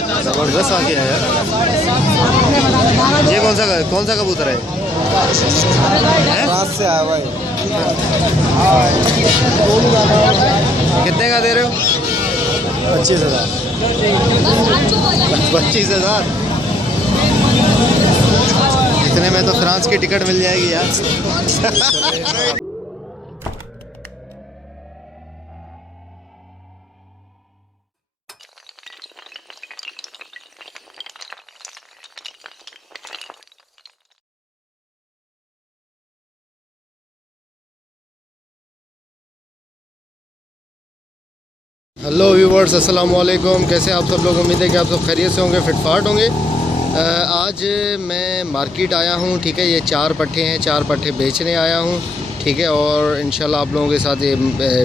ज़बरदस्त आ गया यार। ये कौन सा कबूतर है? फ्रांस से आया भाई। कितने का दे रहे हो? 25,000। 25,000। इतने में तो फ्रांस की टिकट मिल जाएगी यार। हेलो व्यूवर्स, अस्सलाम वालेकुम। कैसे आप सब लोग? उम्मीद है कि आप सब खैरियत से होंगे, फिटफाट होंगे। आज मैं मार्केट आया हूँ, ठीक है। ये 4 पट्ठे हैं, 4 पट्ठे बेचने आया हूँ, ठीक है। और इंशाल्लाह आप लोगों के साथ ये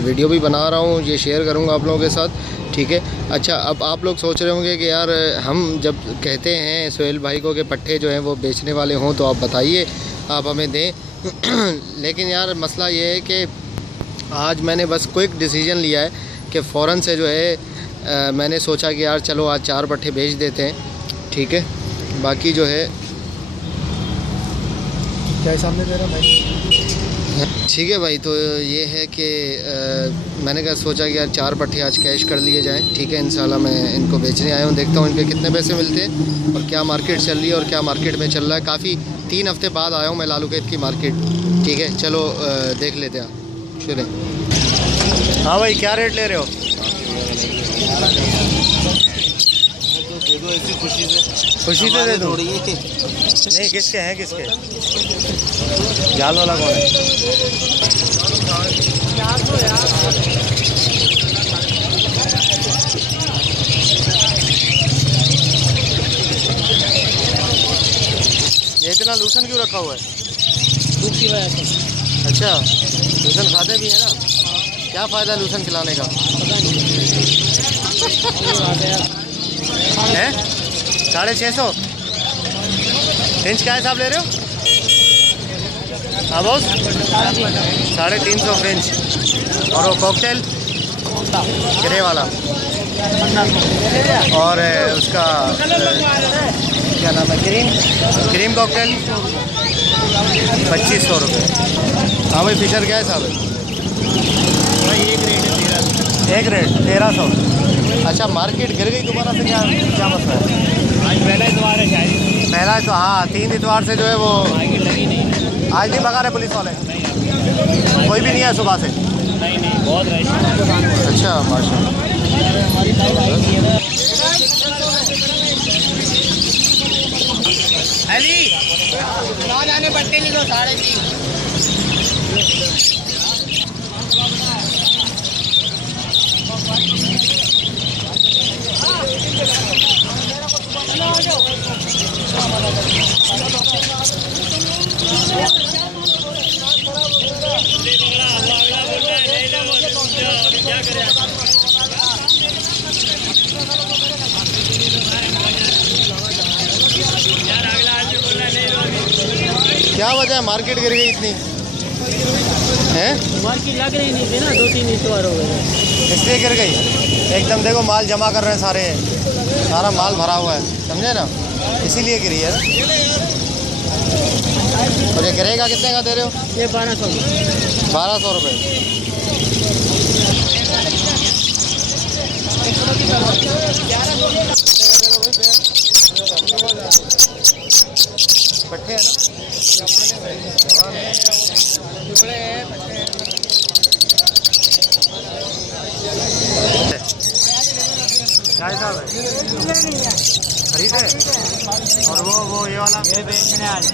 वीडियो भी बना रहा हूँ, ये शेयर करूँगा आप लोगों के साथ, ठीक है। अच्छा, अब आप लोग सोच रहे होंगे कि यार हम जब कहते हैं सोहेल भाई को कि पट्ठे जो हैं वो बेचने वाले हों तो आप बताइए, आप हमें दें। लेकिन यार मसला ये है कि आज मैंने बस क्विक डिसीजन लिया है कि फ़ौरन से जो है मैंने सोचा कि यार चलो आज 4 पट्ठे बेच देते हैं, ठीक है। बाकी जो है क्या सामने दे रहा भाई? ठीक है भाई। तो ये है कि मैंने क्या सोचा कि यार 4 पट्ठे आज कैश कर लिए जाएं, ठीक है। इंशाल्लाह मैं इनको बेचने आया हूँ, देखता हूँ इनके कितने पैसे मिलते हैं और क्या मार्केट चल रही है और क्या मार्केट में चल रहा है। काफ़ी 3 हफ़्ते बाद आया हूँ मैं लालूखेत की मार्केट, ठीक है। चलो देख लेते हैं, शुरू। हाँ भाई, क्या रेट ले रहे हो? दे दो ऐसी खुशी से दे दो। नहीं, किसके हैं, किसके? जाल वाला कौन है? ये इतना लूसन क्यों रखा हुआ है? धूप की वजह से। अच्छा, लूसन खाते भी है ना? क्या फ़ायदा है लूसन खिलाने का? पता नहीं है 650 इंच का हिसाब ले रहे हो? हाँ बॉस, 350 फ्रेंच। और वो कॉकटेल ग्रे वाला, और उसका क्या नाम है, क्रीम कॉकटेल 2500 रुपये। हाँ भाई, फिशर क्या हिसाब है भाई? एक रेट 1300। अच्छा, मार्केट गिर गई दोबारा से? क्या मसला है? आज पहला इतवार है शायद। पहला तो हाँ, 3 इतवार से जो है वो मार्केट लगी नहीं। आज नहीं भगा रहे पुलिस वाले? कोई भी नहीं है सुबह से? नहीं, बहुत रश है। अच्छा, माशाल्लाह। अली ना जाने पट्टे नहीं दो 3.5। क्या वजह है मार्केट गिर गई इतनी है? मार्केट लग रही नहीं थी ना, 2-3 इतवार हो गए इसलिए गिर गई एकदम। देखो माल जमा कर रहे हैं सारे, सारा माल भरा हुआ है, समझे ना, इसीलिए गिरी है। और ये गिरेगा कितने का दे रहे हो? ये 1200 रुपये। पट्टे है ना? क्या हिसाब है? खरीदे? और वो ये वाला ये बेचने आज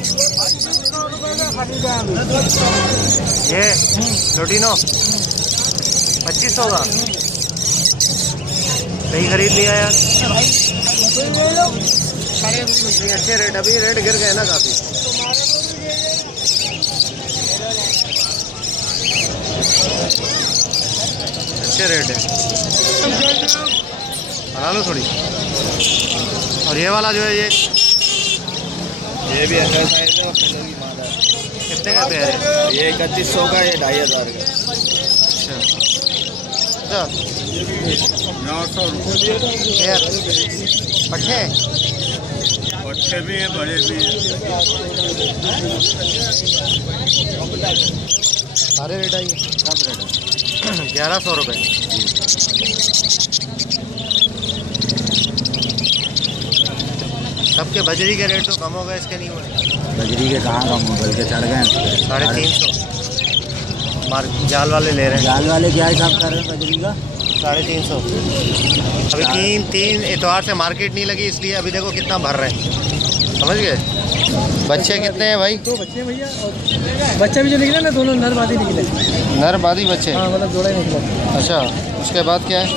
ये लोटिनो 2500 का सही खरीद लिया यार। अच्छे रेट, अभी रेट गिर गए ना काफ़ी। अच्छे रेट है, बना लो थोड़ी। और ये वाला जो है ये भी अच्छा साइज है और कलर की माल है। कितने का है? ये 3100 का, ये 2500 का। अच्छा अच्छा, 900 रुपये। पेयर पट्टे पट्टे भी हैं, बड़े भी हैं। सारे रेट आइए, सब रेट है 1100 रुपये। सबके बजरी के रेट तो कम हो गए, इसके नहीं हुए। बजरी के कहाँ कम हो, बल्कि चढ़ गए 350 जाल वाले ले रहे हैं। जाल वाले क्या हिसाब कर रहे हैं बजरी का? 350। अभी तीन इतवार से मार्केट नहीं लगी, इसलिए अभी देखो कितना भर रहे हैं, समझ गए। बच्चे कितने हैं भाई? 2 बच्चे भैया, और बच्चा भी जो निकले ना दोनों नर मादी निकले। नर मादी बच्चे? हाँ मतलब जोड़ा ही निकला। अच्छा, उसके बाद क्या है?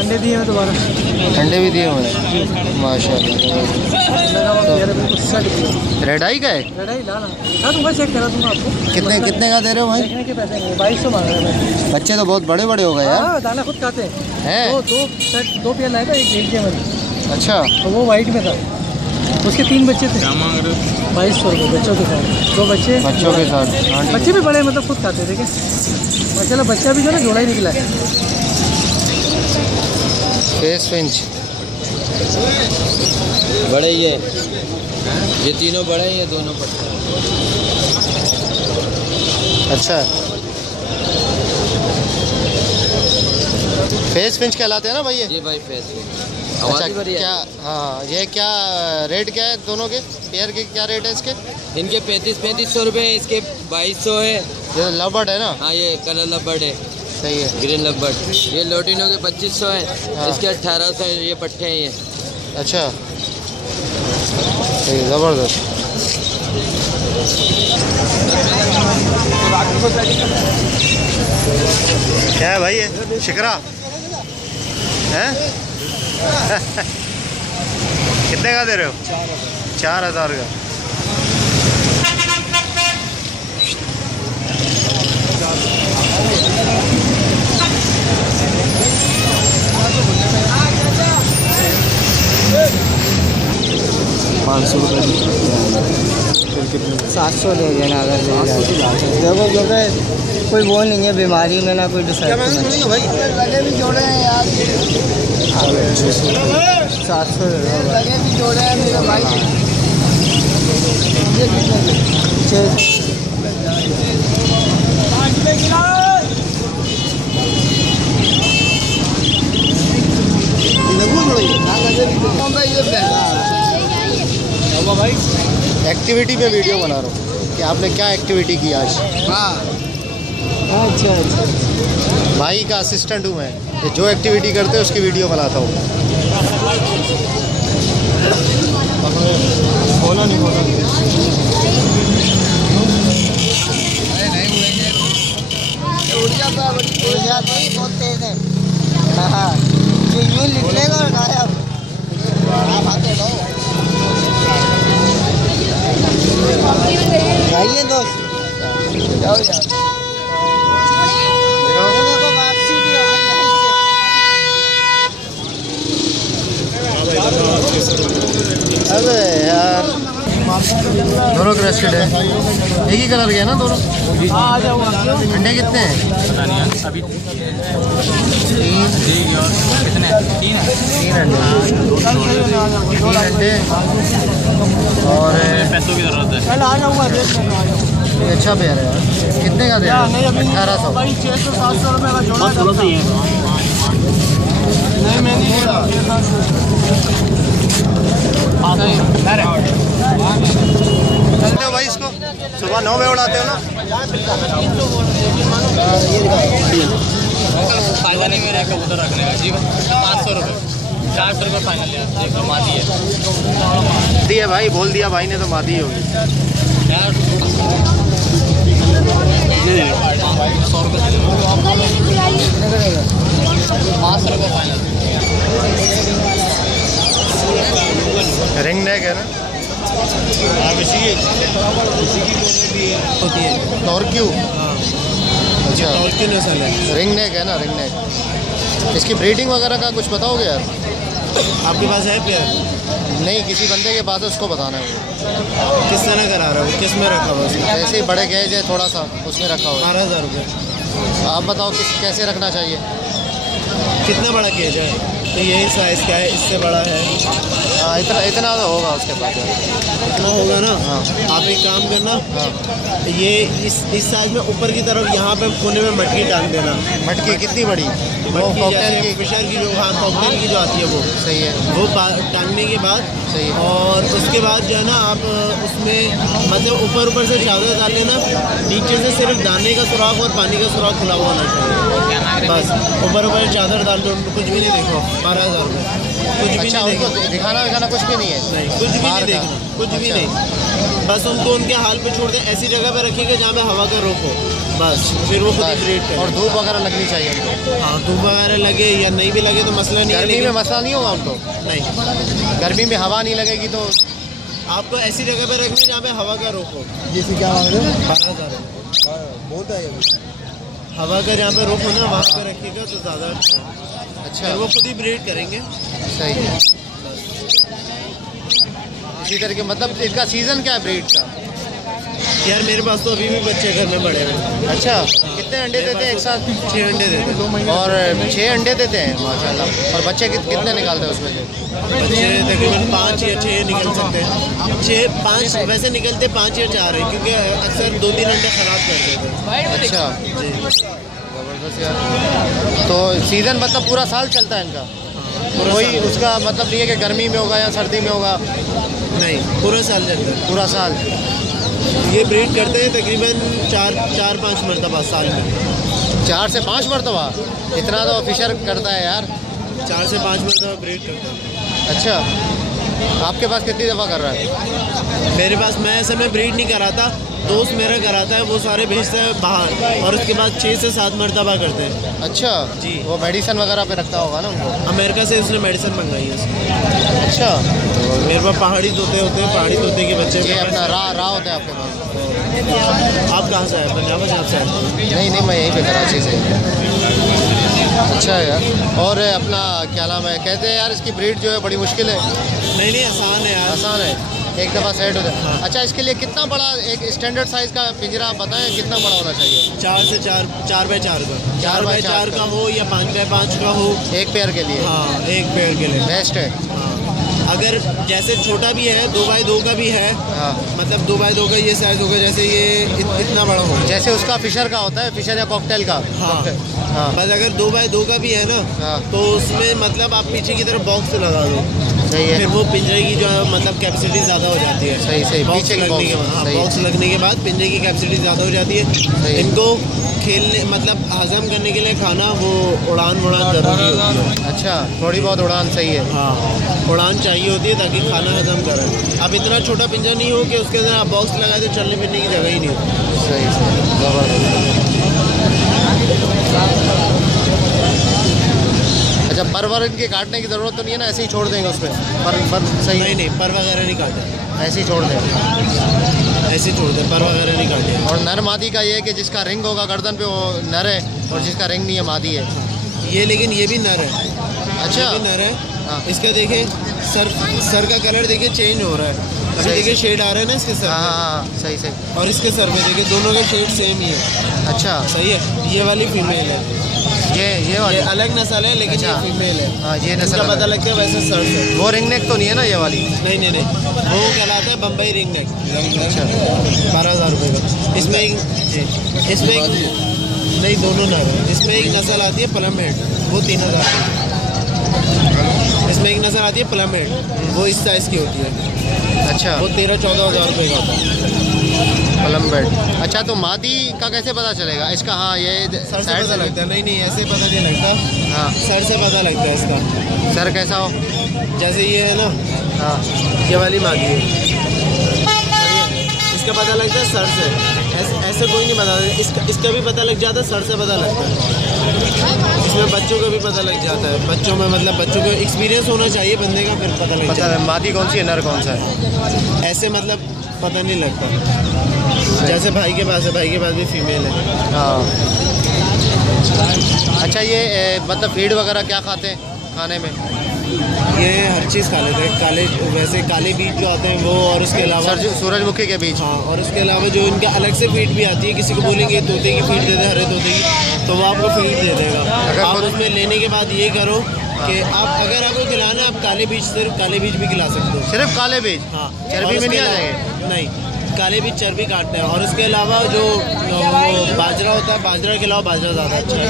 अंडे दिए हैं दोबारा। अंडे भी दिए हुए हैं माशाल्लाह। रेड आई का है? लड़ाई लाना दिखा दूंगा, चेक करा दूंगा आपको। कितने का दे रहे हो भाई? देखने के पैसे नहीं, 2200 मांग रहे हैं। बच्चे तो बहुत बड़े बड़े हो गए यार। हाँ दाना खुद खाते हैं। हैं? दो पेयर लाया था, एक भेज दिया मैंने। अच्छा, तो वो वाइट में था, उसके 3 बच्चे थे। 2200 रुपये बच्चों के साथ, 2 बच्चे बच्चों के साथ। हाँ ठीक बच्चे भी बड़े मतलब खुद खाते हैं, देखें माशाल्लाह। बच्चा भी जो ना जोड़ा ही निकला है। फेस फिंच बड़े ही है, ये तीनों बड़े हैं, ये दोनों पट्टे। अच्छा, फेस फिंच कहलाते हैं ना भाई ये? ये भाई फेस अच्छा, क्या? हाँ, ये क्या रेट क्या है दोनों के? पेयर के क्या रेट है इसके? इनके 3500 रुपये है, इसके 2200 है। ये लबर्ड है ना? हाँ ये कलर लबर्ड है, सही है। ग्रीन लबर्ड। ये लोटिनो के 2500 है, हाँ। इसके 1800 है। ये पट्टे हैं ये। अच्छा, सही, ज़बरदस्त। क्या है भाई ये? शिकरा है? कितने का दे रहे हो? 4000 का। कितने? 700 ले लेना अगर देखो, क्योंकि कोई वो नहीं है बीमारी में ना कोई डिफेक्ट नहीं। गले भी जोड़े हैं यार, 700 गले भी जोड़े हैं मेरे भाई। एक्टिविटी पे वीडियो बना रहा हूँ कि आपने क्या एक्टिविटी की आज। हाँ अच्छा अच्छा, भाई का असिस्टेंट हूँ मैं, ये जो एक्टिविटी करते हैं उसकी वीडियो बनाता हूँ। बोला नहीं बोला उड़ जाता है बहुत तेज है। हाँ जो यूँ निकलेगा और गायब। आप आते रहो जाइए दोस्त, जाओ यार। देखो वापसी भी हो गई यहीं से। अबे यार, दोनों क्रस्टेड है, एक ही कलर के है ना दोनों? आ जाओ अंडे कितने हैं? अभी कितने? 3 है। 3 अंडे, 3 अंडे और पैसों की जरूरत है। कल आ जाऊँगा, देख लेना आ जाऊँगा। ये अच्छा पेयर है यार। कितने का दे रहे हो? 1800। भाई 600-700 रुपये का जोड़ा था। नहीं मैं नहीं चलते हो भाई इसको? सुबह 9 बजे उड़ाते हो ना? फायदा नहीं मेरा कबूतर रखने का जी। 500 रुपये, 400 रुपये फाइनल है। देखो मादी है, दी है भाई, बोल दिया भाई ने तो मादी ही होगी। 100 रुपये 500 रुपये फाइनल। रिंग नेक है ना? और क्यों? अच्छा, और क्यों नस्ल है? रिंग नेक है ना, रिंग नेक। इसकी ब्रीडिंग वगैरह का कुछ बताओगे यार? आपके पास है पेयर? नहीं, किसी बंदे के पास है, उसको बताना है मुझे। किस तरह करा रहा हो? किस में रखा हुआ उसका? जैसे ही बड़े गए है थोड़ा सा, उसमें रखा हुआ 12,000 रुपये। है। आप बताओ कैसे रखना चाहिए? कितना बड़ा केज है? तो यही साइज़ का है, इससे बड़ा है। हाँ, इतना इतना तो होगा उसके पास। इतना होगा ना। हाँ। आप एक काम करना, हाँ, ये इस साइज में ऊपर की तरफ यहाँ पे कोने में मटकी टांग देना। मटकी कितनी बड़ी? वो मटकी कॉकटेल जैसे की? फिशर की जो, हाँ कॉकटेल की जो आती है वो सही है। वो टांगने के बाद सही है। और उसके बाद जो है ना आप उसमें मतलब ऊपर से चादर डाल लेना, नीचे से सिर्फ दाने का सुराख और पानी का सुराख खुला हुआ होना चाहिए। बस ऊपर चादर डाल दो, कुछ भी नहीं देखो। 12,000 रुपये कुछ भी अच्छा, नहीं उनको देखना। दिखाना विखाना कुछ भी नहीं है? नहीं, कुछ भी बाहर नहीं का? देखना, कुछ भी अच्छा। नहीं। बस उनको उनके हाल पे छोड़ दें, ऐसी जगह पे रखिएगा जहाँ पे हवा का रोक हो, बस फिर वो खुद ही ब्रीड बस। करें। और धूप वगैरह लगनी चाहिए उनको? हाँ, धूप वगैरह लगे या नहीं भी लगे तो मसला नहीं है, गर्मी में लेकिन मसला नहीं होगा उनको? नहीं, गर्मी में हवा नहीं लगेगी तो? आपको ऐसी जगह पे रखनी जहाँ पे हवा का रोक हो। जैसे क्या मांग रहे हो? 12,000 बहुत है ये। हवा का जहाँ पे रोक हो ना वहाँ पे रखिएगा तो ज़्यादा अच्छा है। अच्छा, फिर वो खुद ही ब्रीड करेंगे। सही है। इसी तरह के मतलब इनका सीज़न क्या है ब्रीड का? यार मेरे पास तो अभी भी बच्चे घर में बड़े हैं। अच्छा, कितने अंडे देते हैं एक साथ? 6 अंडे देते हैं। और 6 अंडे देते हैं माशाल्लाह। और बच्चे कितने निकालते हैं उसमें से? बच्चे तकरीबन 5 या 6 निकल सकते हैं। 6-5 वैसे निकलते 5 या 4 है, क्योंकि अक्सर 2-3 अंडे ख़राब कर देते हैं। अच्छा, जी, ज़बरदस्त यार। तो सीज़न मतलब पूरा साल चलता है इनका? कोई उसका मतलब नहीं है कि गर्मी में होगा या सर्दी में होगा? नहीं, पूरा साल चलता है। पूरा साल? ये ब्रीड करते हैं तकरीबन 4-5 मरतबा साल में। 4 से 5 मरतबा? इतना तो फिशर करता है यार। 4 से 5 मरतबा ब्रीड करते हैं। अच्छा, आपके पास कितनी दफ़ा कर रहा है? मेरे पास, मैं ऐसे में ब्रीड नहीं कराता, दोस्त मेरा कराता है, वो सारे भेजते हैं बाहर और उसके बाद 6 से 7 मरतबा करते हैं। अच्छा जी। वो मेडिसिन वगैरह पे रखता होगा ना उनको? अमेरिका से उसने मेडिसिन मंगाई है उसकी। अच्छा, मेरे पास पहाड़ी तोते होते हैं, पहाड़ी तोते के बच्चे। ये अपना राह होता है आपके पास? आप कहाँ से आए? पंजाब से आए? नहीं, मैं यहीं पे कराची से। अच्छा यार। और अपना क्या नाम है, कहते हैं यार इसकी ब्रीड जो है बड़ी मुश्किल है? नहीं, आसान है यार। आसान है, एक दफ़ा सेट हो जाए। अच्छा, इसके लिए कितना बड़ा एक स्टैंडर्ड साइज़ का पिंजरा आप बताएं, कितना बड़ा होना चाहिए? 4 से 4 बाई 4 का, 4 बाई 4 का हो या 5 बाई 5 का हो। एक पेयर के लिए? हाँ, एक पेड़ के लिए बेस्ट है। हाँ। अगर जैसे छोटा भी है, 2 बाई 2 का भी है, हाँ, मतलब 2 बाई 2 का ये साइज़ होगा, जैसे ये इतना बड़ा होगा। जैसे उसका फिशर का होता है, फिशर या कॉकटेल का? हाँ। हाँ, बस अगर 2 बाई 2 का भी है ना, हाँ। तो उसमें मतलब आप पीछे की तरफ बॉक्स लगा दो, सही है। फिर वो पिंजरे की जो है मतलब कैपेसिटी ज़्यादा हो जाती है। सही बॉक्स पीछे की लगने के बाद, हाँ, सही है। बॉक्स लगने के बाद पिंजरे की कैपेसिटी ज़्यादा हो जाती है। सही। इनको खेलने मतलब हजम करने के लिए खाना वो उड़ान ज़रूरी होती है। अच्छा, थोड़ी बहुत उड़ान सही है। हाँ, उड़ान चाहिए होती है ताकि खाना हजम करें। अब इतना छोटा पिंजरा नहीं हो कि उसके अंदर आप बॉक्स लगाए तो चलने फिरने की जगह ही नहीं होती। सही, ज़बरदस्त। अच्छा, पर इनके काटने की ज़रूरत तो नहीं है ना, ऐसे ही छोड़ देंगे उसमें? पर सही? नहीं, पर वगैरह नहीं काटे, ऐसे ही छोड़ दें? ऐसे ही छोड़ दे, पर वगैरह नहीं काटे। और नर मादी का ये है कि जिसका रिंग होगा गर्दन पे वो नर है, और जिसका रिंग नहीं है मादी है। ये लेकिन ये भी नर है। अच्छा। ये भी नर है। हाँ। इसका देखिए सर का कलर देखिए चेंज हो रहा है। अभी सही। देखिए शेड आ रहा है ना इसके सर हाँ पे, हाँ, सही। और इसके सर पे देखिए दोनों का शेड सेम ही है। अच्छा, सही है। ये वाली फीमेल है, ये वाली? ये अलग नस्ल है लेकिन अच्छा। ये फीमेल है। हाँ, ये इसका नस्ल पता अलग। लगता है वैसे सर से। वो रिंग नेक तो नहीं है ना ये वाली? नहीं, वो कहलाता है बम्बई रिंग नेक। अच्छा। 12,000 रुपये का। इसमें एक नहीं, दोनों नर है। इसमें एक नस्ल आती है प्लम हेड, वो 3,000 रुपये। इसमें एक नस्ल आती है प्लम हेड, वो इस साइज़ की होती है। अच्छा, वो 13-14 हज़ार रुपये का होता है। Plum bed. अच्छा, तो मादी का कैसे पता चलेगा इसका? हाँ, ये सर से साइड पता लगता है। नहीं, ऐसे पता नहीं लगता। हाँ, सर से पता लगता है इसका। सर कैसा हो? जैसे ये है ना, हाँ, ये वाली मादी है, इसका पता लगता है सर से। ऐसे कोई नहीं बता, इसका भी पता लग जाता है, सर से पता लगता है। इसमें बच्चों का भी पता लग जाता है। बच्चों में मतलब बच्चों को एक्सपीरियंस होना चाहिए बंदे का, फिर पता लग पता जाता है मादी कौन सी है, नर कौन सा है? है। ऐसे मतलब पता नहीं लगता। जैसे भाई के पास है, भाई के पास भी फीमेल है। हाँ। अच्छा, ये मतलब फीड वगैरह क्या खाते हैं खाने में? ये हर चीज़ खा लेते हैं। वैसे काले बीज जो आते हैं वो, और उसके अलावा सूरजमुखी के बीज? हाँ, और उसके अलावा जो इनका अलग से फीड भी आती है। किसी को बोलेंगे तोते की फीड दे दे, हरे तोते की, तो वो आपको फीड दे देगा। आप उसमें लेने के बाद ये करो कि आप अगर आपको खिलाना है आप काले बीज, सिर्फ काले बीज भी खिला सकते हो। सिर्फ काले बीज? हाँ, चर्बी और में नहीं आ उसके जाएंगे? अलावा- नहीं, काले बीज चर्बी काटते हैं। और इसके अलावा जो वो बाजरा होता है, बाजरा खिलाओ, बाजरा ज़्यादा अच्छा है।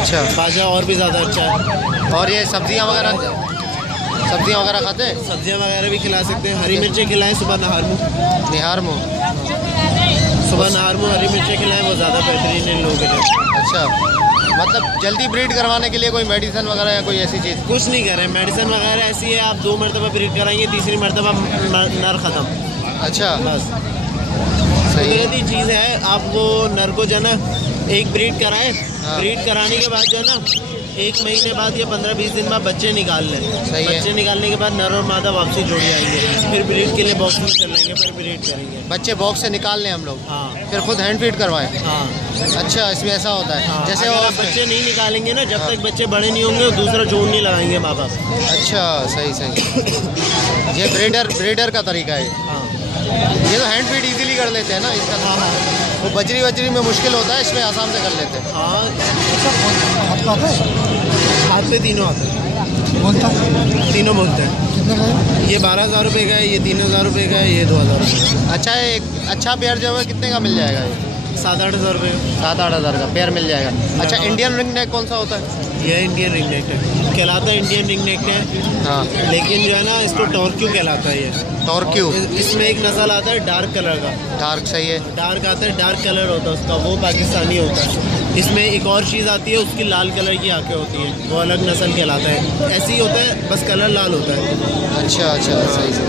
अच्छा, बाजरा और भी ज़्यादा अच्छा है। और ये सब्जियां वगैरह खाते हैं? सब्जियां वगैरह भी खिला सकते हैं। हरी मिर्चें खिलाएं सुबह नहार मुँह। निहार मुँह? सुबह नहार मुँह हरी मिर्चें खिलाएं, वो ज़्यादा बेहतरीन है इन लोगों के लिए। अच्छा, मतलब जल्दी ब्रीड करवाने के लिए कोई मेडिसिन वगैरह या कोई ऐसी चीज़? कुछ नहीं कर रहे, मेडिसिन वगैरह ऐसी है, आप 2 मरतबा ब्रीड कराएंगे, तीसरी मरतबा नर ख़त्म। अच्छा, बस सही है। कुदरती चीज़ है। आप वो नर को जो है ना एक ब्रीड कराएं, हाँ। ब्रीड कराने के बाद जो है ना 1 महीने बाद या 15-20 दिन बाद बच्चे निकाल लें। सही है। बच्चे निकालने के बाद नर और मादा वापसी जोड़ जाएंगे, फिर ब्रीड के लिए बॉक्स में कर लेंगे, फिर ब्रीड करेंगे। बच्चे बॉक्स से निकाल लें हम लोग, हाँ फिर खुद हैंड फीड करवाएं? हाँ अच्छा, इसमें ऐसा होता है? हाँ। जैसे अगर वो आप बच्चे नहीं निकालेंगे ना, जब तक बच्चे बड़े नहीं होंगे दूसरा जोड़ नहीं लगाएंगे माँ बाप। अच्छा, सही सही। ये ब्रीडर का तरीका है। हाँ ये तो हैंड फीड इजीली कर लेते हैं ना इसका? हाँ हाँ वो बजरी में मुश्किल होता है, इसमें आसाम से कर लेते हैं। हाँ, हाथ पे तीनों आते हैं, बोलता तीनों बोलते हैं। कितने का? ये 12,000 रुपये का है, ये 3,000 रुपये का है, ये 2,000 रुपये। अच्छा, एक अच्छा पेयर जो है कितने का मिल जाएगा? ये 7-8 हज़ार रुपये का। 7-8 हज़ार का पेयर मिल जाएगा। अच्छा, इंडियन रिंग नेक कौन सा होता है? यह इंडियन रिंग नेक है, कहलाता है इंडियन रिंग नेक है, हाँ, लेकिन जो है ना इसको टॉर्क्यू कहलाता है। ये टॉर्क्यू? इसमें एक नस्ल आता है डार्क कलर का, डार्क, सही है। डार्क आता है, डार्क कलर होता है उसका, वो पाकिस्तानी होता है। इसमें एक और चीज़ आती है, उसकी लाल कलर की आंखें होती हैं, वो अलग नस्ल कहलाता है। ऐसे ही होता है, बस कलर लाल होता है। अच्छा अच्छा, सही सही।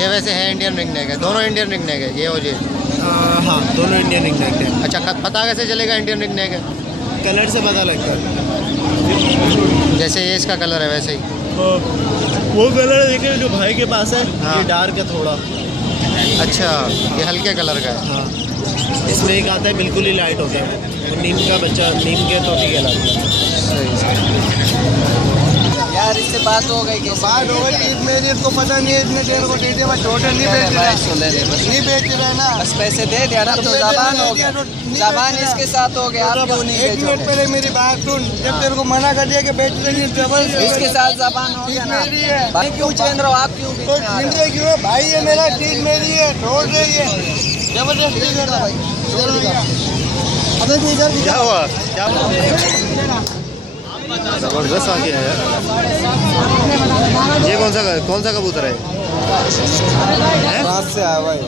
ये वैसे है इंडियन रिंग नेक है, दोनों इंडियन रिंग नेक है ये और ये? हाँ, दोनों इंडियन रिंग नेक है। अच्छा, पता कैसे चलेगा इंडियन रिंग नेक है? कलर से पता लगता है। जैसे ये इसका कलर है वैसे ही? वो कलर देखिए जो भाई के पास है, हाँ। ये डार्क है थोड़ा। अच्छा, ये हल्के कलर का है। हाँ, इसमें एक आता है बिल्कुल ही लाइट होता है, वो नीम का बच्चा, नीम के तोती कहलाती है। सही सही। यार इससे बात हो गई, बात हो गई। मेरी इसको पता नहीं है, इतने देर को दे दिया, बस टोटल नहीं बेच रहा है, नहीं बेच रहा है ना, बस पैसे दे दिया ना, तो ज़बान हो गया, ज़बान इसके साथ हो गया। आप क्यों नहीं बेचोगे? 1 मिनट पहले मेरी बात सुन, जब तेरे को मना कर दिया कि बेच रही है, जबरदस्ती इसके साथ ज़बान हो गया ना। भाई क्यों छीन रहे हो आप? क्यों क्यों भाई? ये मेरा चीज मेरी है, छोड़ रही है, जबरदस्ती कर रहा भाई। क्या हुआ? क्या ज़बरदस्त आ गया है। ये कौन सा कबूतर है? बात से आया भाई।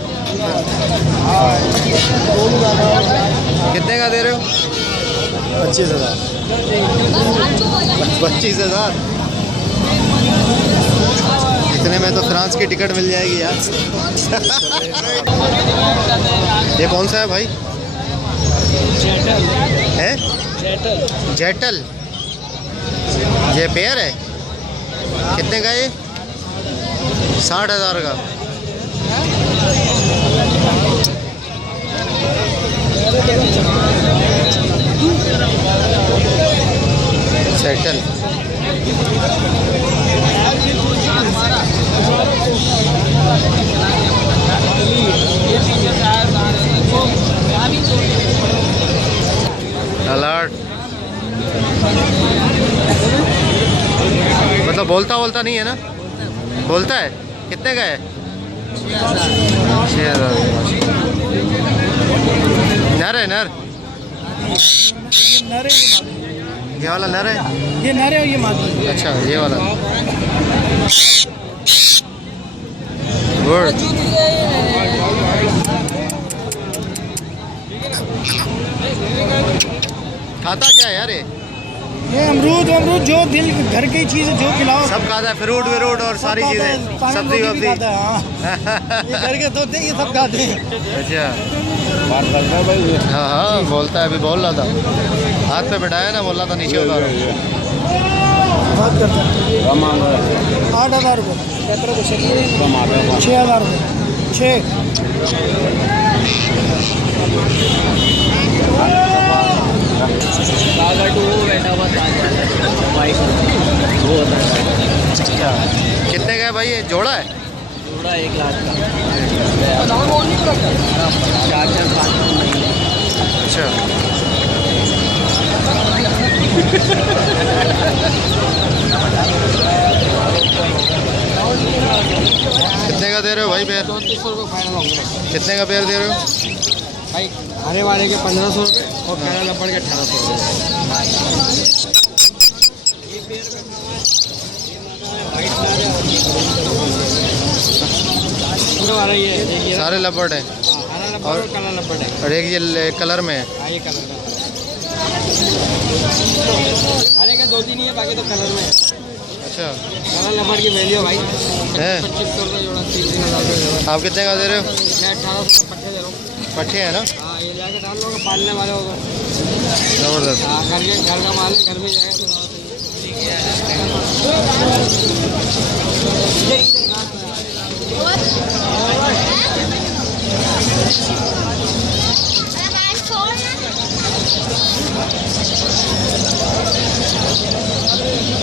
कितने का दे रहे हो? 25,000। 25,000? इतने में तो फ्रांस की टिकट मिल जाएगी यार। ये कौन सा है भाई? है जेटल। ये पेयर है? कितने का ये? 60,000 का। सेटल। अलर्ट। मतलब बोलता नहीं है ना? बोलता है? कितने का है? 6,000। नर है? नर? ये वाला नर है? ये नर है और ये मादी। अच्छा, ये वाला। गुड। खाता क्या है यार ये अमरूद जो दिल घर की चीज़ जो खिलाओ सब खाता है? फ्रूट व्रूट और सारी चीज़ें, सब्जी वब्जी? ये घर के तोते ये सब खाते हैं। अच्छा, बात करता है भाई? हाँ हाँ, बोलता है, अभी बोल रहा था, हाथ पे बैठाया ना, बोल रहा था नीचे उतारो। बात करता है 8,000 रुपये, 6,000 रुपये, 6। कितने का है भाई ये? जोड़ा है? जोड़ा 1 लाख का। 4-4-5 अच्छा। कितने का दे रहे हो भाई पेयर? 3400 रुपये फाइनल होंगे कितने का पेयर दे रहे हो? भाई। हरे वाले के 1500 रुपये और काला लपड़ के 1800 रुपये। ये सारे लपड़ हैं हरा लपड़ और काला लपड़ है। और एक ये कलर में है। हाँ, ये कलर का हरे का 2-3 ही है, बाकी तो कलर में है। अच्छा काला लपड़ की वैल्यू है भाई है। 2500 रुपये जोड़ा, 3000 रुपये जोड़ा। आप कितने का दे रहे हो? मैं 1800 पट्टे दे रहा हूँ। पट्टे हैं ना? हाँ, ये जाके डाल लोगे, पालने वाले होगा। ज़बरदस्त। हाँ, घर का माल है, घर में जाएगा तो